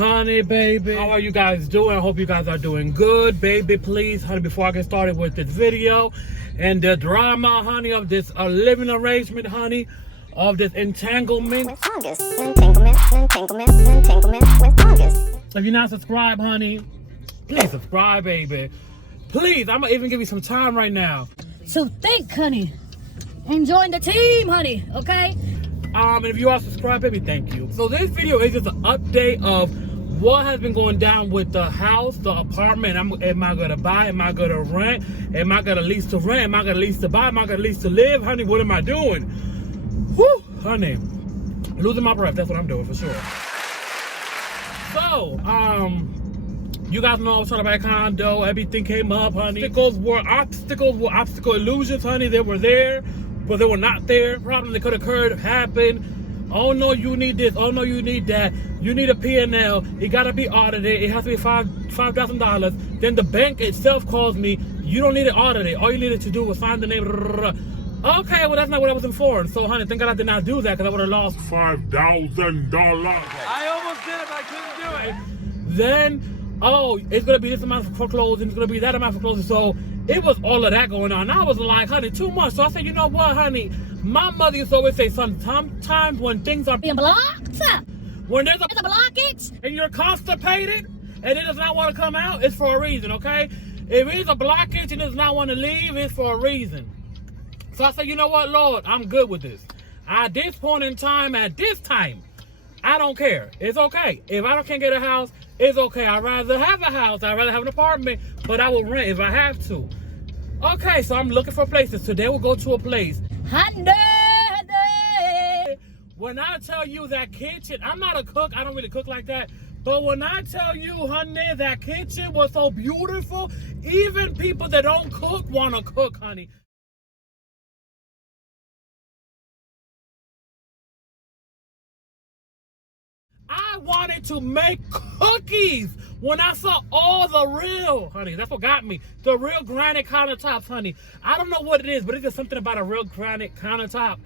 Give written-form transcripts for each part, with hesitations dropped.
Honey, baby, how are you guys doing? I hope you guys are doing good. Baby, please, honey, before I get started with this video and the drama, honey, of this living arrangement, honey, of this entanglement with August. Entanglement with August. If you're not subscribed, honey, please subscribe, baby. Please, I'm gonna even give you some time right now. So think, honey, and join the team, honey, okay? And if you are subscribed, baby, thank you. So this video is just an update of what has been going down with the house, the apartment. Am I gonna buy? Am I gonna rent? Am I gonna lease to rent? Am I gonna lease to buy? Am I gonna lease to live? Honey, what am I doing? Whew, honey, losing my breath. That's what I'm doing for sure. So, you guys know I was trying to buy a condo. Everything came up, honey. Obstacles were obstacle illusions, honey. They were there, but they were not there. Problems that could occur happened. Oh no, you need this. Oh no, you need that. You need a P&L. It gotta be audited. It has to be $5,000. Then the bank itself calls me. You don't need it audited. All you needed to do was sign the name. Okay, well that's not what I was informed. So, honey, thank God I did not do that because I would have lost $5,000. I almost did it, but I couldn't do it. Then, oh, it's gonna be this amount for closing. It's gonna be that amount for closing. So it was all of that going on. I was like, honey, too much. So I said, you know what, honey? My mother used to always say, sometimes when things are being blocked, when there's a blockage, and you're constipated and it does not want to come out, it's for a reason, okay? If it's a blockage and it does not want to leave, it's for a reason. So I said, you know what, Lord, I'm good with this. At this point in time, I don't care. It's okay. If I can't get a house, it's okay. I'd rather have a house. I'd rather have an apartment, but I will rent if I have to. Okay, so I'm looking for places. Today we'll go to a place. Honey. When I tell you that kitchen, I'm not a cook. I don't really cook like that. But when I tell you, honey, that kitchen was so beautiful, even people that don't cook want to cook, honey. I wanted to make cookies when I saw all the real, honey, that's what got me. The real granite countertops, honey. I don't know what it is, but it's just something about a real granite countertop.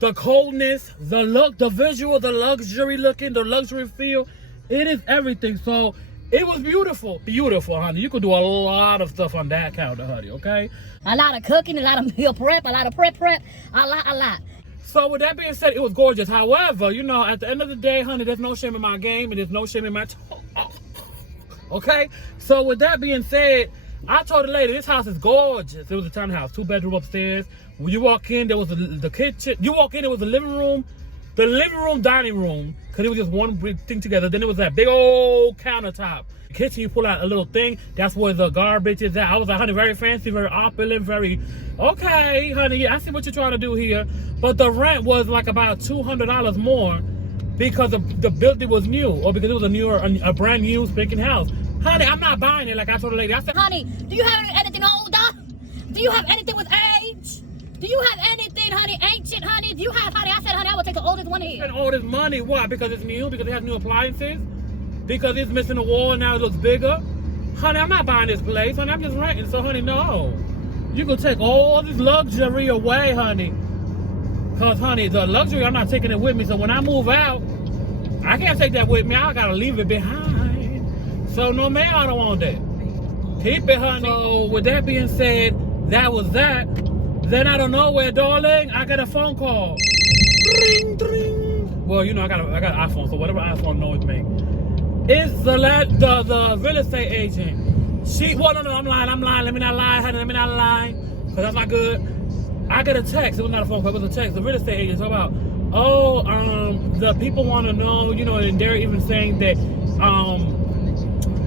The coldness, the look, the visual, the luxury looking, the luxury feel. It is everything. So it was beautiful. Beautiful, honey. You could do a lot of stuff on that counter, honey, okay? A lot of cooking, a lot of meal prep, a lot of prep, a lot. So with that being said, it was gorgeous. However, you know, at the end of the day, honey, there's no shame in my game and there's no shame in my okay? So with that being said, I told the lady, this house is gorgeous. It was a townhouse, 2-bedroom upstairs. When you walk in, there was the kitchen. You walk in, it was the living room, dining room, because it was just one big thing together. Then it was that big old countertop. The kitchen, you pull out a little thing. That's where the garbage is at. I was like, honey, very fancy, very opulent, very, okay, honey, I see what you're trying to do here. But the rent was like about $200 more because the building was new or because it was a brand new spanking house. Honey, I'm not buying it like I told the lady. I said, honey, do you have anything older? Do you have anything with age? Do you have anything, honey, ancient, honey? Do you have, honey? I said, honey, I will take the oldest one here. And all this money, why? Because it's new? Because it has new appliances? Because it's missing a wall and now it looks bigger? Honey, I'm not buying this place, honey. I'm just renting. So, honey, no. You can take all this luxury away, honey. Because, honey, the luxury, I'm not taking it with me. So when I move out, I can't take that with me. I got to leave it behind. So, no, man, I don't want that. Keep it, honey. So, with that being said, that was that. Then out of nowhere, darling, I got a phone call. Ring, ring. Well, you know, I got an iPhone, so whatever iPhone noise make. It's the real estate agent. No, I'm lying. Let me not lie, honey. Let me not lie. Because that's not good. I got a text. It was not a phone call. It was a text. The real estate agent talking about, the people want to know, you know, and they're even saying that,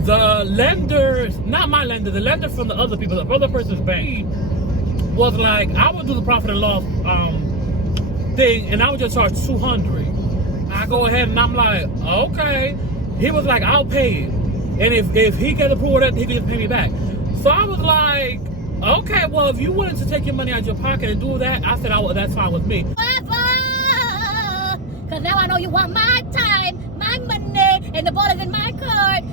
the lenders, not my lender, the lender from the other people, the other person's bank, was like, I would do the profit and loss thing, and I would just charge $200. I go ahead and I'm like, okay. He was like, I'll pay it, and if he gets approval, that he can just pay me back. So I was like, okay, well, if you wanted to take your money out of your pocket and do that, I said, that's fine with me. Because now I know you want my time, my money, and the ball is in my court.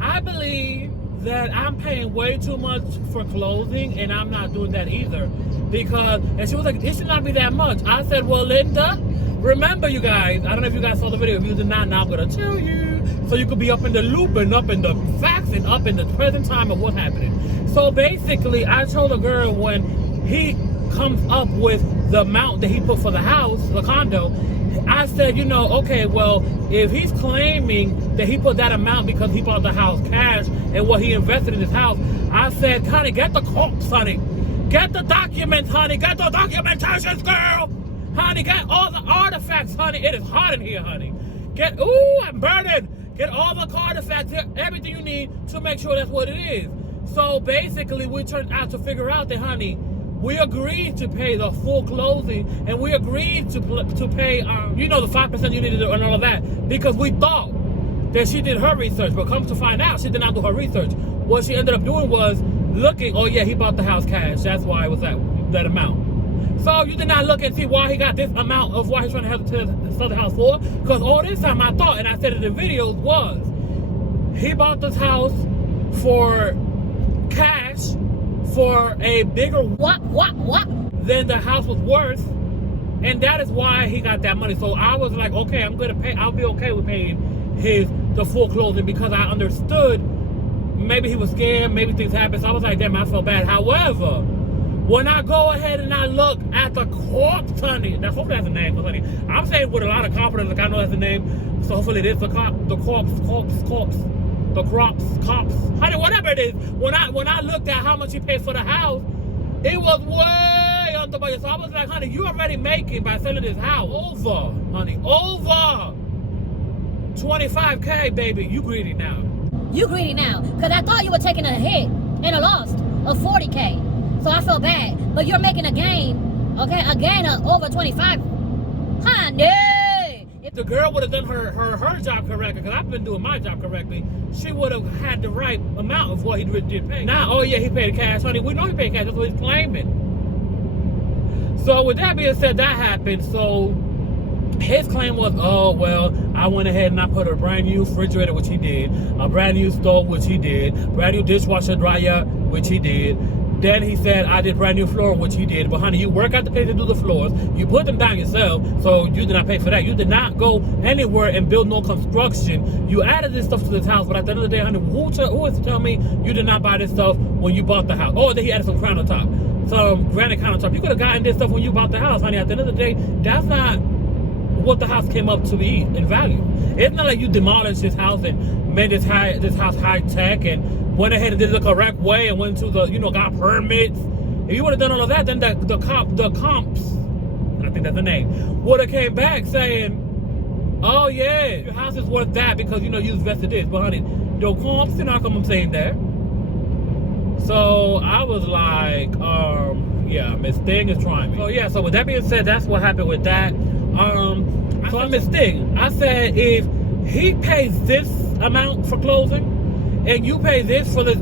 I believe that I'm paying way too much for clothing, and I'm not doing that either. And she was like, it should not be that much. I said, well, Linda, remember, you guys, I don't know if you guys saw the video. If you did not, now I'm going to tell you. So you could be up in the loop and up in the facts and up in the present time of what's happening. So basically, I told a girl when he comes up with the amount that he put for the house, the condo, I said, you know, okay, well, if he's claiming that he put that amount because he bought the house cash and what he invested in his house, I said, honey, get the corpse, honey. Get the documents, honey. Get the documentations, girl. Honey, get all the artifacts, honey. It is hot in here, honey. Get, ooh, I'm burning. Get all the artifacts, everything you need to make sure that's what it is. So basically, we turned out to figure out that, honey, we agreed to pay the full closing, and we agreed to pay, you know, the 5% you needed and all of that, because we thought that she did her research, but come to find out, she did not do her research. What she ended up doing was looking, oh yeah, he bought the house cash. That's why it was that amount. So you did not look and see why he got this amount of why he's trying to sell the house for, because all this time I thought, and I said in the videos, was he bought this house for cash for a bigger what than the house was worth, and that is why he got that money. So I was like, okay, I'm gonna pay. I'll be okay with paying the full closing, because I understood maybe he was scared, maybe things happened. So I was like, damn, I felt bad. However, when I go ahead and I look at the corpse, honey, that's hopefully that's the name, honey. I'm saying with a lot of confidence, like I know that's the name. So hopefully it is the corpse. The cops, honey, whatever it is. When I looked at how much he paid for the house, it was way under budget. So I was like, honey, you already making by selling this house over, honey, over $25K, baby. You greedy now. You greedy now, because I thought you were taking a hit and a loss of 40K. So I felt bad. But you're making a gain, okay? A gain of over 25. Honey! If the girl would have done her job correctly, because I've been doing my job correctly, she would have had the right amount of what he did pay. Now, oh yeah, he paid cash, honey. We know he paid cash. That's what he's claiming. So with that being said, that happened. So his claim was, oh, well, I went ahead and I put a brand new refrigerator, which he did, a brand new stove, which he did, brand new dishwasher dryer, which he did. Then he said, I did brand new floor, which he did. But honey, you work out the pay to do the floors. You put them down yourself, so you did not pay for that. You did not go anywhere and build no construction. You added this stuff to this house, but at the end of the day, honey, who is to tell me you did not buy this stuff when you bought the house? Oh, then he added some crown on top, some granite countertop. You could have gotten this stuff when you bought the house, honey. At the end of the day, that's not what the house came up to be in value. It's not like you demolished this house and made this house high tech and went ahead and did it the correct way and went to the, you know, got permits. If you would have done all of that, then the comps, I think that's the name, would have came back saying, oh yeah, your house is worth that because, you know, you invested this. But honey, the comps, you know how come I'm saying that? So I was like, yeah, Miss Thing is trying me. So yeah, so with that being said, that's what happened with that. So I Miss Thing, I said, if he pays this amount for closing and you pay this for this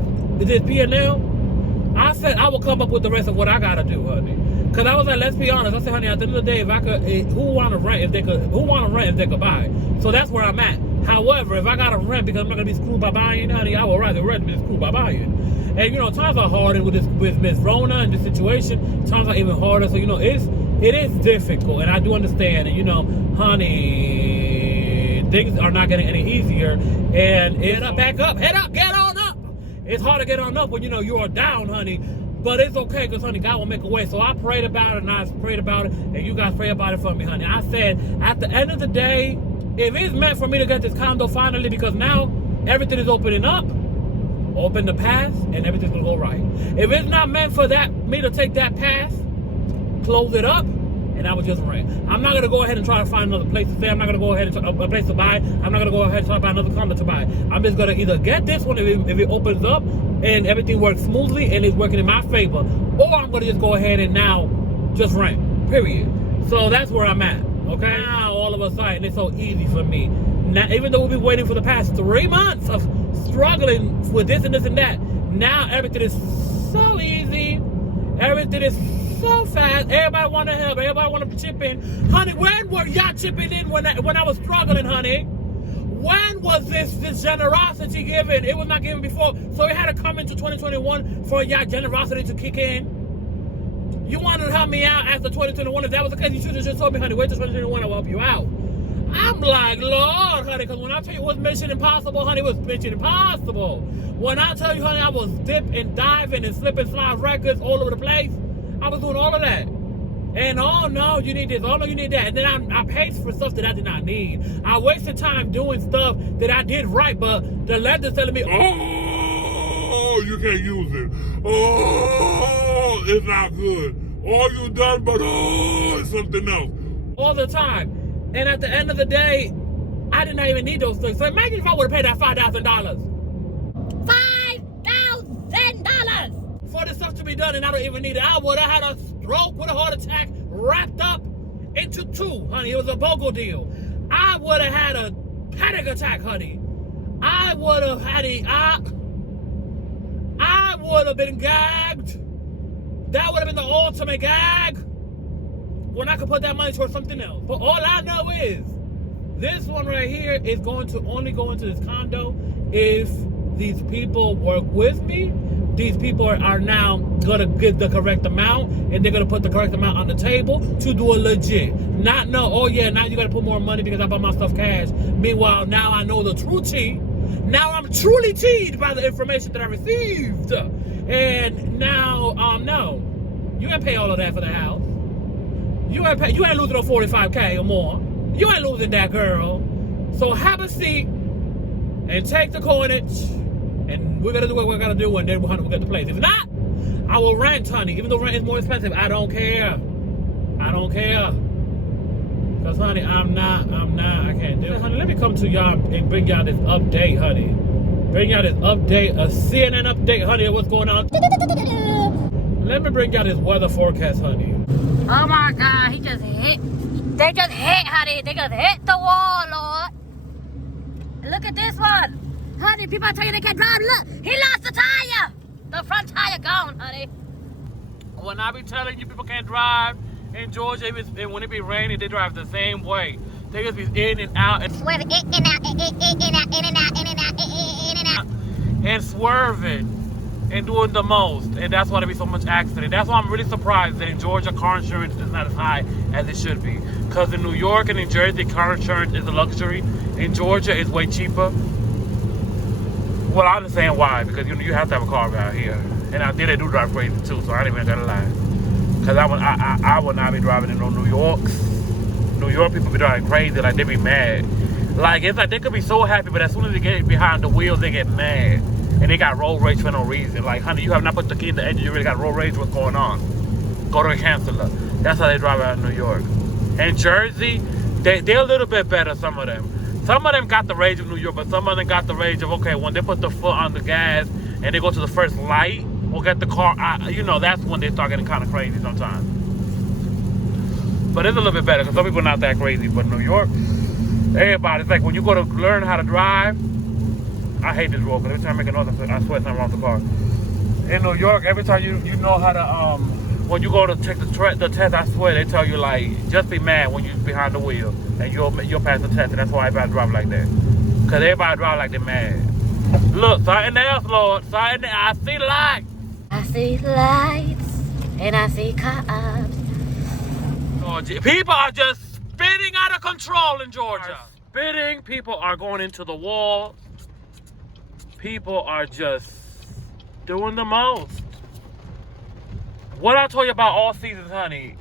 P&L, I said I will come up with the rest of what I gotta do, honey. Cause I was like, let's be honest. I said, honey, at the end of the day, if I could, who want to rent if they could buy? So that's where I'm at. However, if I gotta rent because I'm not gonna be screwed by buying, honey, I would rather rent than be screwed by buying. And you know, times are harder with Miss Rona and this situation. Times are even harder. So you know, it is difficult, and I do understand. And you know, honey, things are not getting any easier. And head up, back up, head up, get on up. It's hard to get on up when you know you are down, honey. But it's okay, because, honey, God will make a way. So I prayed about it, and I prayed about it, and you guys pray about it for me, honey. I said, at the end of the day, if it's meant for me to get this condo finally, because now everything is opening up, open the path, and everything's going to go right. If it's not meant for me to take that path, close it up, and I would just rent. I'm not going to go ahead and try to find another place to stay. I'm not going to go ahead and try a place to buy. I'm not going to go ahead and try to buy another condo to buy. I'm just going to either get this one if it opens up and everything works smoothly and it's working in my favor, or I'm going to just go ahead and now just rent, period. So that's where I'm at, okay? Now, all of a sudden, it's so easy for me. Now, even though we've been waiting for the past 3 months of struggling with this and this and that, now everything is so easy. Everything is so fast. Everybody want to help. Everybody want to chip in. Honey, when were y'all chipping in when I was struggling, honey? When was this generosity given? It was not given before. So it had to come into 2021 for y'all generosity to kick in. You wanted to help me out after 2021. If that was the case, you should have just told me, honey, wait till 2021, I'll help you out. I'm like, Lord, honey, because when I tell you it was Mission Impossible, honey, it was Mission Impossible. When I tell you, honey, I was dipping and diving and slipping slide records all over the place, I was doing all of that. And oh no, you need this, oh no, you need that. And then I paid for stuff that I did not need. I wasted time doing stuff that I did right, but the legislature telling me, oh, you can't use it. Oh, it's not good. All you done, but oh, it's something else. all the time. And at the end of the day, I did not even need those things. So imagine if I would have paid that $5,000. $5,000! For the stuff to be done and I don't even need it. I would have had a stroke with a heart attack wrapped up into two, honey. It was a BOGO deal. I would have had a panic attack, honey. I would have had I would have been gagged. That would have been the ultimate gag when I could put that money towards something else. But all I know is this one right here is going to only go into this condo if these people work with me. These people are now gonna get the correct amount, and they're gonna put the correct amount on the table to do it legit. Not know, oh yeah, now you gotta put more money because I bought my stuff cash. Meanwhile, now I know the true tea. Now I'm truly teed by the information that I received. And now, no, you ain't pay all of that for the house. You ain't losing no 45K or more. You ain't losing that, girl. So have a seat and take the coinage. And we're gonna do what we're gonna do, and then we'll get the place. If not, I will rent, honey. Even though rent is more expensive, I don't care. I don't care. Cause honey, I can't do it. Honey, let me come to y'all and bring y'all this update, honey. Bring y'all this update, a CNN update, honey, of what's going on. Let me bring y'all this weather forecast, honey. Oh my God, he just hit. They just hit, honey. They just hit the wall, Lord. Look at this one. Honey, people are telling you they can't drive. Look, he lost the tire. The front tire gone, honey. When I be telling you people can't drive in Georgia, and when it be raining, they drive the same way. They just be in and out and Swerving in and out, in and out, in and out, in and out. and swerving and doing the most. And that's why there be so much accident. That's why I'm really surprised that in Georgia, car insurance is not as high as it should be. Because in New York and in Jersey, car insurance is a luxury. In Georgia, it's way cheaper. Well, I understand why, because you have to have a car around here. And they do drive crazy too, so I ain't even gonna lie. Because I would not be driving in no New Yorks. New York people be driving crazy, like they be mad. Like, it's like they could be so happy, but as soon as they get behind the wheels, they get mad. And they got road rage for no reason. Like, honey, you have not put the key in the engine, you really got road rage, what's going on? Go to a counselor. That's how they drive out in New York. In Jersey, they're a little bit better, some of them. Some of them got the rage of New York, but some of them got the rage of, okay, when they put the foot on the gas and they go to the first light or get the car out, that's when they start getting kind of crazy sometimes. But it's a little bit better because some people are not that crazy. But New York, everybody, it's like when you go to learn how to drive, I hate this road because every time I make a noise, I swear something wrong with the car. In New York, every time you know how to, when you go to take the test, I swear they tell you, like, just be mad when you're behind the wheel and you'll pass the test. And that's why everybody drive like that. Because everybody drive like they're mad. Look, something else, Lord. Something else. I see lights. I see lights and I see cars. Oh, people are just spitting out of control in Georgia. Spitting. People are going into the wall. People are just doing the most. What I told you about all seasons, honey,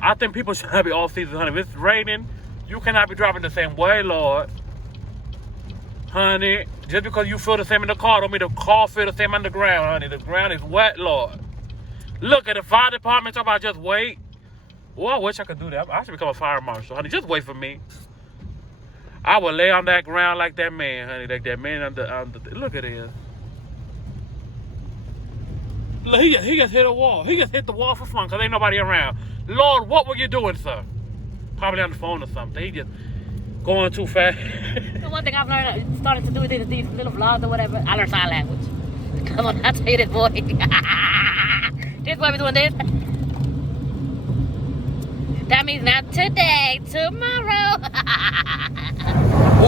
I think people should not be all seasons, honey. If it's raining, you cannot be driving the same way, Lord. Honey, just because you feel the same in the car, don't mean the car feel the same on the ground, honey. The ground is wet, Lord. Look at the fire department talking about just wait. Well, I wish I could do that. I should become a fire marshal, honey. Just wait for me. I would lay on that ground like that man, honey. Like that man on the look at this. Look, he just hit a wall. He just hit the wall for fun because ain't nobody around. Lord, what were you doing, sir? Probably on the phone or something. He just going too fast. The one thing I've learned, started to do with these little vlogs or whatever, I learned sign language. Come on, I'll tell you this boy. This boy be doing this. That means not today, tomorrow.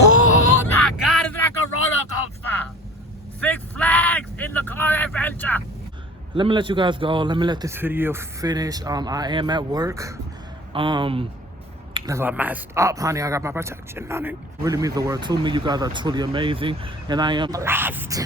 Oh my God, it's like a roller coaster. Six Flags in the car adventure. let me let you guys go. Let me let this video finish. I am at work. That's why I messed up, honey. I got my protection, honey. Really means the world to me. You guys are truly amazing, and I am blessed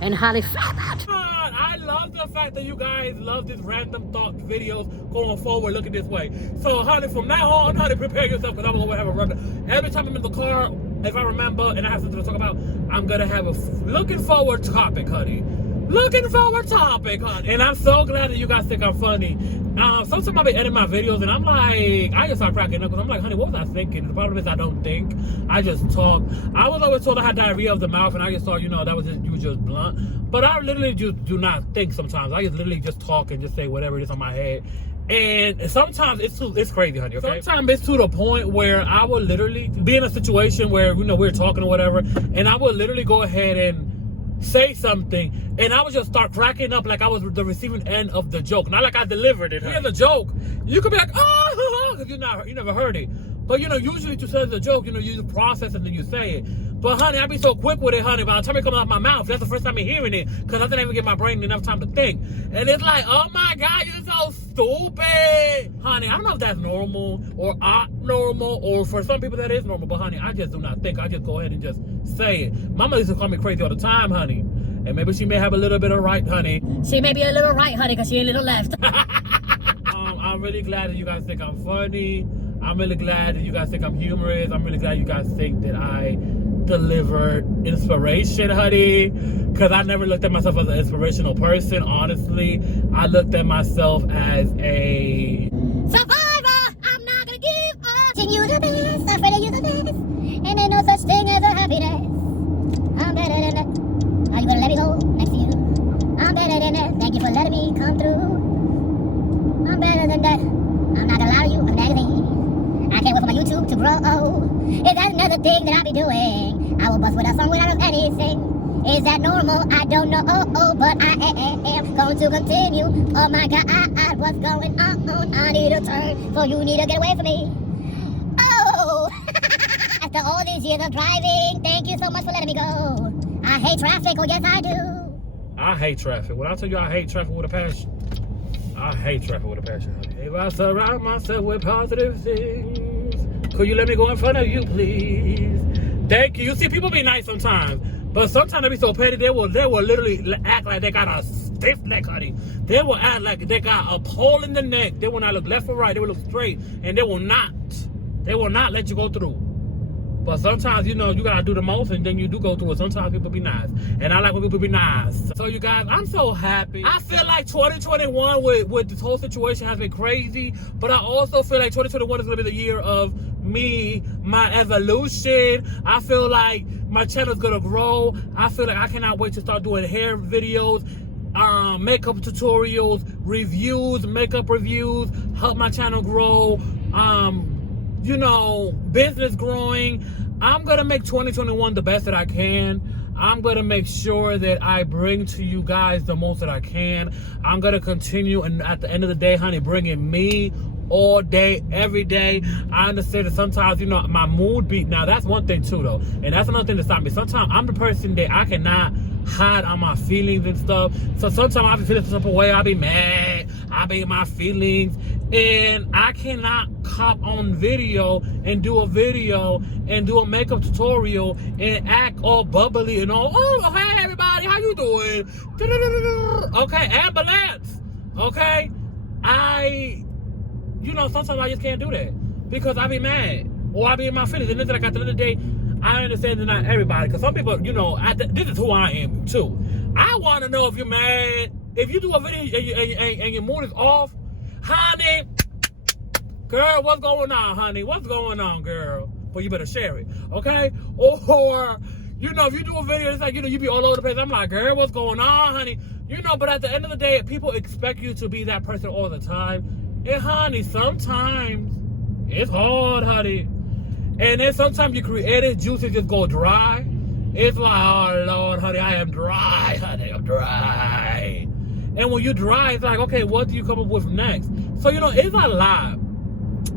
and highly favored. I love the fact that you guys love this random thought videos going forward, looking this way. So, honey, from now on, honey, prepare yourself because I'm going to have a run. Every time I'm in the car, if I remember and I have something to talk about, I'm going to have a looking forward topic, honey. Looking forward topic, honey. And I'm so glad that you guys think I'm funny. Sometimes I'll be editing my videos and I'm like, I just start cracking up because I'm like, honey, what was I thinking? The problem is I don't think. I just talk. I was always told I had diarrhea of the mouth and I just thought, you know, that was just, you were just blunt. But I literally just do not think sometimes. I just literally just talk and just say whatever it is on my head. And sometimes it's crazy, honey, okay? Sometimes it's to the point where I will literally be in a situation where, you know, we're talking or whatever, and I will literally go ahead and say something, and I would just start cracking up like I was the receiving end of the joke. Not like I delivered it. Here's a joke. You could be like, oh, because you never heard it. But, you know, usually to say the joke, you know, you just process it and then you say it. But, honey, I be so quick with it, honey. By the time it comes out my mouth, that's the first time you're hearing it because I didn't even give my brain enough time to think. And it's like, oh, my God, you're so stupid. Honey, I don't know if that's normal or abnormal or for some people that is normal. But, honey, I just do not think. I just go ahead and just say it. Mama used to call me crazy all the time, honey. And maybe she may have a little bit of right, honey. She may be a little right, honey, because she ain't a little left. I'm really glad that you guys think I'm funny. I'm really glad that you guys think I'm humorous. I'm really glad you guys think that I delivered inspiration, honey. Because I never looked at myself as an inspirational person, honestly. I looked at myself as a Survivor, I'm not gonna give up. You the best, I'm afraid you the best. And ain't no such thing as a happiness. I'm better than that. Are you gonna let me go next to you? I'm better than that. Thank you for letting me come through. I'm better than that. I'm not gonna lie to you, I'm magazine. I can't wait for my YouTube to grow. Is that another thing that I be doing? I will bust with a song without anything. Is that normal? I don't know, but I am going to continue. Oh my God, what's going on? I need a turn, so you need to get away from me. Oh, after all these years of driving, thank you so much for letting me go. I hate traffic, oh yes I do. I hate traffic. When I tell you I hate traffic with a passion, I hate traffic with a passion, honey. If I surround myself with positive things, could you let me go in front of you, please? Thank you. You see, people be nice sometimes, but sometimes they be so petty. They will literally act like they got a stiff neck, honey. They will act like they got a pole in the neck. They will not look left or right. They will look straight, and they will not let you go through. But sometimes, you know, you gotta do the most, and then you do go through it. Sometimes people be nice, and I like when people be nice. So, you guys, I'm so happy. I feel like 2021 with this whole situation has been crazy, but I also feel like 2021 is gonna be the year of me, my evolution. I feel like my channel's gonna grow. I feel like I cannot wait to start doing hair videos, makeup tutorials, reviews, makeup reviews, help my channel grow. You know, business growing. I'm gonna make 2021 the best that I can. I'm gonna make sure that I bring to you guys the most that I can. I'm gonna continue, and at the end of the day, honey, bringing me all day, every day. I understand that sometimes, you know, my mood be, now that's one thing too though, and that's another thing that stops me. Sometimes I'm the person that I cannot hide on my feelings and stuff. So sometimes I be feeling some way, I be mad, I be in my feelings, and I cannot cop on video and do a video and do a makeup tutorial and act all bubbly and all, oh, hey everybody, how you doing? Okay, ambulance. Okay, you know, sometimes I just can't do that because I be mad or I be in my feelings. And then like at the end of the day, I understand that not everybody, because some people, you know, this is who I am too. I want to know if you're mad, if you do a video and your mood is off, honey, girl, what's going on, honey? What's going on, girl? Well, you better share it, okay? Or, you know, if you do a video, it's like, you know, you be all over the place. I'm like, girl, what's going on, honey? You know, but at the end of the day, people expect you to be that person all the time. And, honey, sometimes it's hard, honey. And then sometimes your creative juices just go dry. It's like, oh, Lord, honey, I am dry, honey, I'm dry. And when you're dry, it's like, okay, what do you come up with next? So, you know, it's a lot.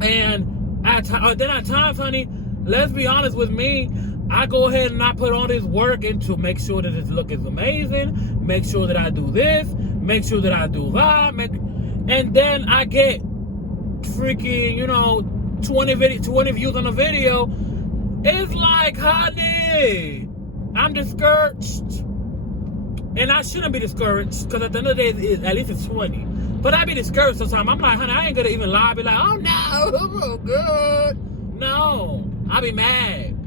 And at times, honey, let's be honest with me, I go ahead and I put all this work into make sure that this look is amazing, make sure that I do this, make sure that I do that, and then I get freaking, 20 views on a video. It's like, honey, I'm discouraged. And I shouldn't be discouraged, because at the end of the day, at least it's 20. But I be discouraged sometimes. I'm like, honey, I ain't gonna even lie, be like, oh no, I'm so good. No, I be mad.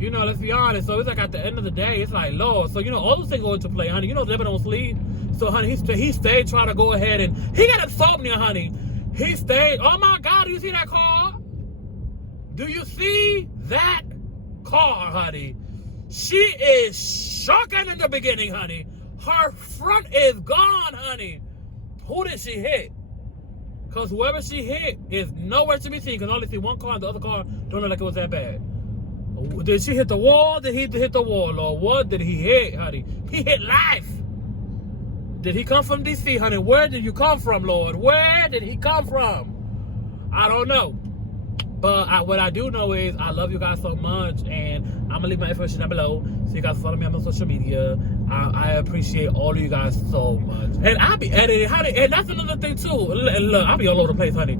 Let's be honest. So it's like at the end of the day, it's like, Lord. So, all those things go into play, honey. Devin don't sleep. So, honey, he stayed trying to go ahead and he got insomnia, honey. He stayed. Oh my God, do you see that car? Do you see that car, honey? She is shocking in the beginning, honey. Her front is gone, honey. Who did she hit? Because whoever she hit is nowhere to be seen. Because only see one car and the other car don't look like it was that bad. Did she hit the wall? Did he hit the wall, Lord? What did he hit, honey? He hit life. Did he come from D.C., honey? Where did you come from, Lord? Where did he come from? I don't know. But what I do know is I love you guys so much, and I'm going to leave my information down below so you guys follow me on my social media. I appreciate all of you guys so much. And I be editing, honey, and that's another thing too. Look, I be all over the place, honey.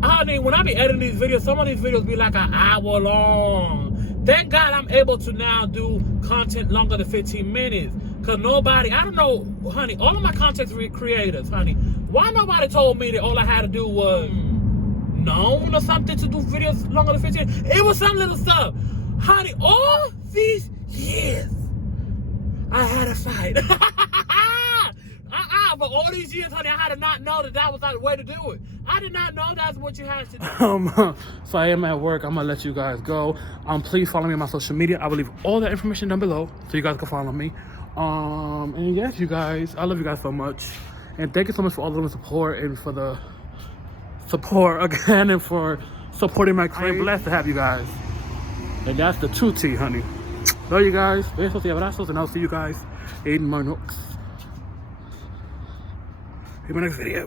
Honey, when I be editing these videos, some of these videos be like an hour long. Thank God I'm able to now do content longer than 15 minutes. Because nobody, I don't know, honey, all of my content creators, honey, why nobody told me that all I had to do was known or something to do videos longer than 15? It was some little stuff. Honey, all these years, I had a fight. But all these years, honey, I did not know that was the way to do it. I did not know that's what you had to do. So I am at work. I'm gonna let you guys go. Please follow me on my social media. I will leave all that information down below so you guys can follow me. And yes, you guys, I love you guys so much. And thank you so much for all of the support and for the support again and for supporting my career. I'm blessed to have you guys. And that's the true tea, honey. Love you guys. Besos y abrazos, and I'll see you guys in my next video.